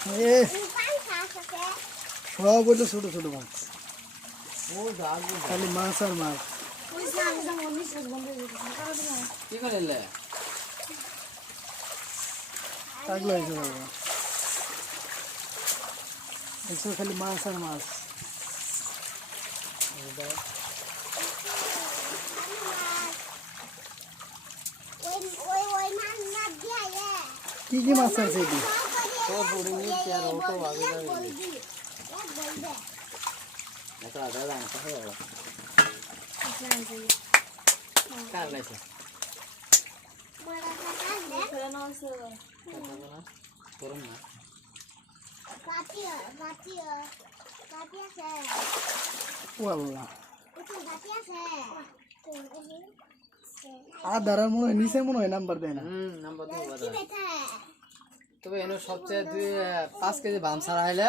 এ সব হলো ছোট ছোট মাছ। খালি মাছ আর মাছ। কি করে এলে থাকল হয়েছে বাবা। এসব খালি মাছ আর মাছ। কি কি মাছ আছে এটি? Ada ramuan, ini saya mau nomor deh nah. তবে এনে সবচেয়ে দুই পাঁচ কেজি বাম ছাড়া হইলে